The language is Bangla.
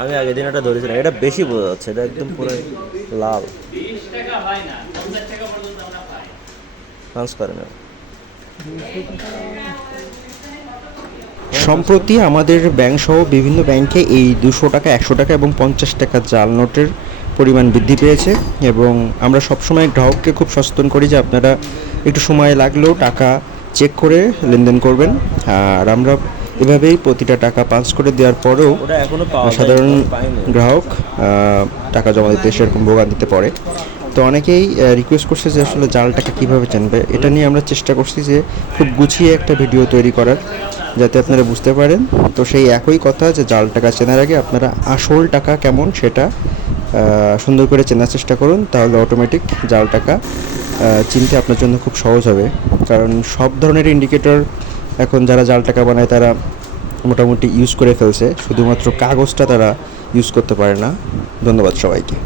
আমি আগের দিন একটা ধরেছিলাম, এটা বেশি বোঝা যাচ্ছে, এটা একদম পুরো লাল। লাঞ্চ করে না। সম্প্রতি আমাদের ব্যাংক সহ বিভিন্ন ব্যাংকে এই 200 টাকা, 100 টাকা এবং 50 টাকা জাল নোটের পরিমাণ বৃদ্ধি পেয়েছে এবং আমরা সবসময় গ্রাহককে খুব সচেতন করি যে আপনারা একটু সময় লাগলেও টাকা চেক করে লেনদেন করবেন। আর আমরা এভাবেই প্রতিটা টাকা পাঞ্চ করে দেওয়ার পরেও ওটা এখনো পাওয়া যায়, সাধারণ পাইনি। গ্রাহক টাকা জমা দিতে সেরকম ভোগান্তিতে পড়ে। তো অনেকেই রিকোয়েস্ট করছে যে আসলে জাল টাকা কীভাবে চেনবে, এটা নিয়ে আমরা চেষ্টা করছি যে খুব গুছিয়ে একটা ভিডিও তৈরি করার, যাতে আপনারা বুঝতে পারেন। তো সেই একই কথা যে জাল টাকা চেনার আগে আপনারা আসল টাকা কেমন সেটা সুন্দর করে চেনার চেষ্টা করুন, তাহলে অটোমেটিক জাল টাকা চিনতে আপনার জন্য খুব সহজ হবে। কারণ সব ধরনের ইন্ডিকেটর এখন যারা জাল টাকা বানায় তারা মোটামুটি ইউজ করে ফেলছে, শুধুমাত্র কাগজটা তারা ইউজ করতে পারে না। ধন্যবাদ সবাইকে।